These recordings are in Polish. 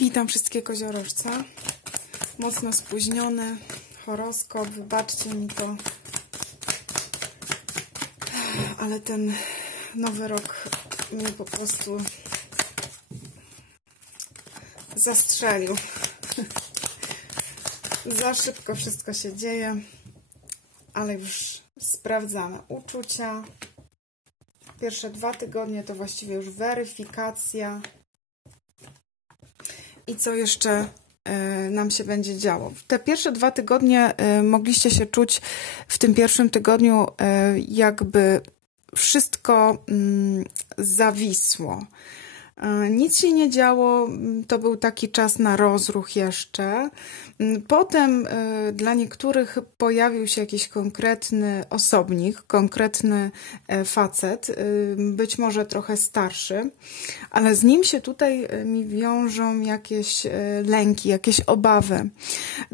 Witam wszystkie koziorożce. Mocno spóźniony horoskop, wybaczcie mi to. Ale ten nowy rok mnie po prostu zastrzelił. Za szybko wszystko się dzieje, ale już sprawdzamy uczucia. Pierwsze dwa tygodnie to właściwie już weryfikacja i co jeszcze e, nam się będzie działo. Te pierwsze dwa tygodnie e, mogliście się czuć w tym pierwszym tygodniu, e, jakby wszystko mm, zawisło. Nic się nie działo, to był taki czas na rozruch jeszcze. Potem y, dla niektórych pojawił się jakiś konkretny osobnik, konkretny e, facet, y, być może trochę starszy, ale z nim się tutaj y, mi wiążą jakieś lęki, jakieś obawy.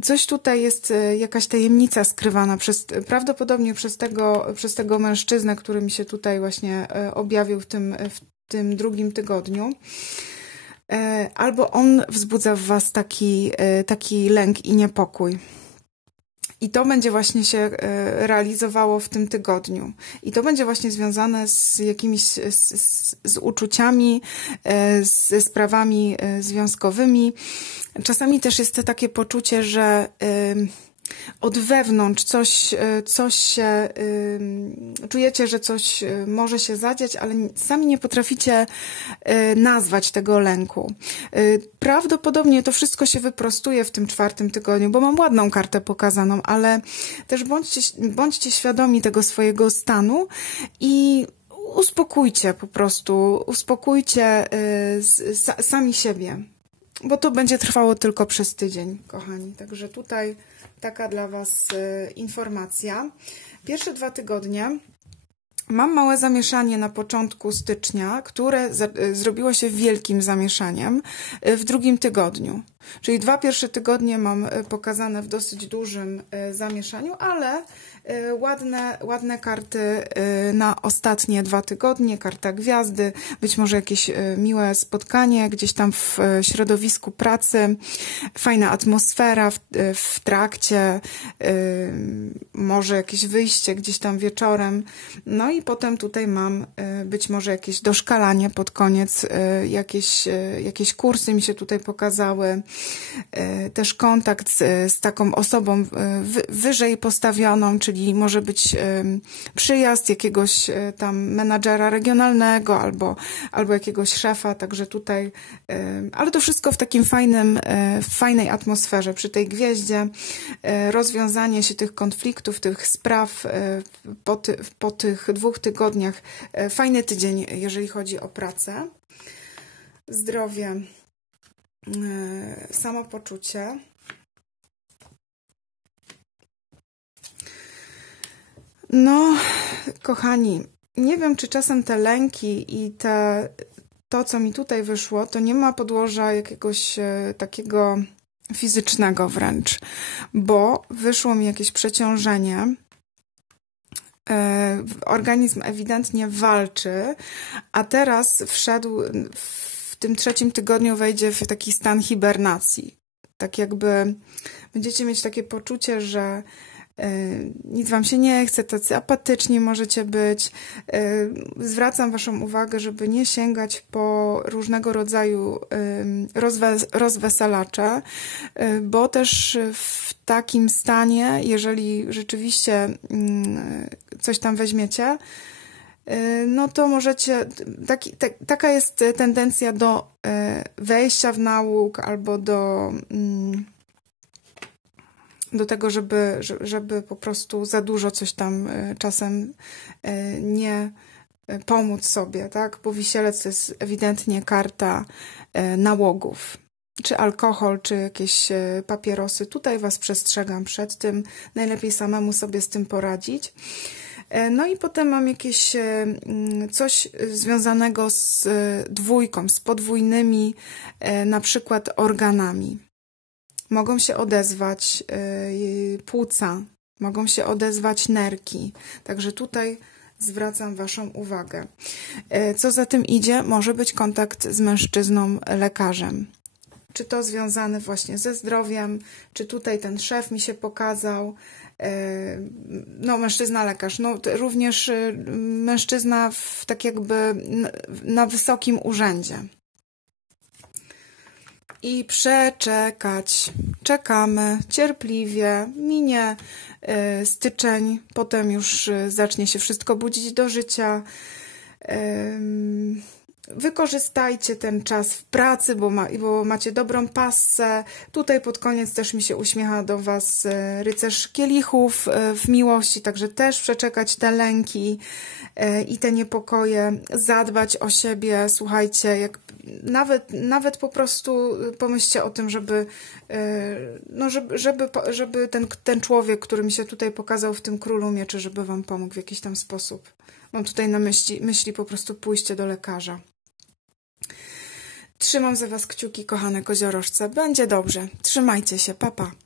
Coś tutaj jest, jakaś tajemnica skrywana przez, prawdopodobnie przez tego, przez tego mężczyznę, który mi się tutaj właśnie objawił w tym, w tym drugim tygodniu. E, albo on wzbudza w Was taki, e, taki lęk i niepokój. I to będzie właśnie się e, realizowało w tym tygodniu. I to będzie właśnie związane z jakimiś z, z, z uczuciami, ze sprawami związkowymi. Czasami też jest takie poczucie, że od wewnątrz coś, e, coś się, czujecie, że coś e, może się zadziać, ale sami nie potraficie e, nazwać tego lęku. Prawdopodobnie to wszystko się wyprostuje w tym czwartym tygodniu, bo mam ładną kartę pokazaną, ale też bądźcie, bądźcie świadomi tego swojego stanu i uspokójcie po prostu, uspokójcie sami siebie, bo to będzie trwało tylko przez tydzień, kochani. Także tutaj taka dla Was e, informacja. Pierwsze dwa tygodnie Mam małe zamieszanie na początku stycznia, które e, zrobiło się wielkim zamieszaniem e, w drugim tygodniu. Czyli dwa pierwsze tygodnie mam pokazane w dosyć dużym zamieszaniu, ale Y, ładne, ładne karty na ostatnie dwa tygodnie, karta gwiazdy, być może jakieś miłe spotkanie gdzieś tam w środowisku pracy, fajna atmosfera w, w trakcie, może jakieś wyjście gdzieś tam wieczorem. No i potem tutaj mam być może jakieś doszkalanie pod koniec, jakieś, jakieś kursy mi się tutaj pokazały, też kontakt z, z taką osobą wyżej postawioną, czyli może być przyjazd jakiegoś e, tam menadżera regionalnego albo, albo jakiegoś szefa, także tutaj, ale to wszystko w takim fajnym, e, w fajnej atmosferze, przy tej gwieździe, e, rozwiązanie się tych konfliktów, tych spraw po, ty, po tych dwóch tygodniach. Fajny tydzień, jeżeli chodzi o pracę. Zdrowie, samopoczucie. No, kochani, nie wiem, czy czasem te lęki i te, to, co mi tutaj wyszło, to nie ma podłoża jakiegoś e, takiego fizycznego wręcz, bo wyszło mi jakieś przeciążenie. E, organizm ewidentnie walczy, a teraz wszedł w tym trzecim tygodniu wejdzie w taki stan hibernacji. Tak jakby będziecie mieć takie poczucie, że E, nic wam się nie chce, tacy apatyczni możecie być. E, zwracam waszą uwagę, żeby nie sięgać po różnego rodzaju rozwe rozweselacze, e, bo też w takim stanie, jeżeli rzeczywiście mm, coś tam weźmiecie, no to możecie, taki, taka jest tendencja do wejścia w nauk albo do mm, do tego, żeby, żeby po prostu za dużo coś tam e, czasem e, nie e, pomóc sobie, tak? Bo wisielec to jest ewidentnie karta nałogów. Czy alkohol, czy jakieś papierosy. Tutaj Was przestrzegam przed tym. Najlepiej samemu sobie z tym poradzić. No i potem mam jakieś coś związanego z dwójką, z podwójnymi na przykład organami mogą się odezwać płuca, mogą się odezwać nerki. Także tutaj zwracam Waszą uwagę. Co za tym idzie, może być kontakt z mężczyzną lekarzem. czy to związane właśnie ze zdrowiem, czy tutaj ten szef mi się pokazał, no mężczyzna lekarz, no również mężczyzna w, tak jakby na wysokim urzędzie. I przeczekać. Czekamy cierpliwie, minie styczeń, potem już zacznie się wszystko budzić do życia. Wykorzystajcie ten czas w pracy, bo, ma, bo macie dobrą passę. Tutaj pod koniec też mi się uśmiecha do Was e, rycerz kielichów e, w miłości, także też przeczekać te lęki e, i te niepokoje, zadbać o siebie. Słuchajcie, jak nawet, nawet po prostu pomyślcie o tym, żeby, no żeby, żeby, żeby ten, ten człowiek, który mi się tutaj pokazał w tym królu mieczy, żeby Wam pomógł w jakiś tam sposób. Mam tutaj na myśli, myśli po prostu pójście do lekarza. Trzymam za Was kciuki, kochane koziorożce. Będzie dobrze. Trzymajcie się. Papa. Pa.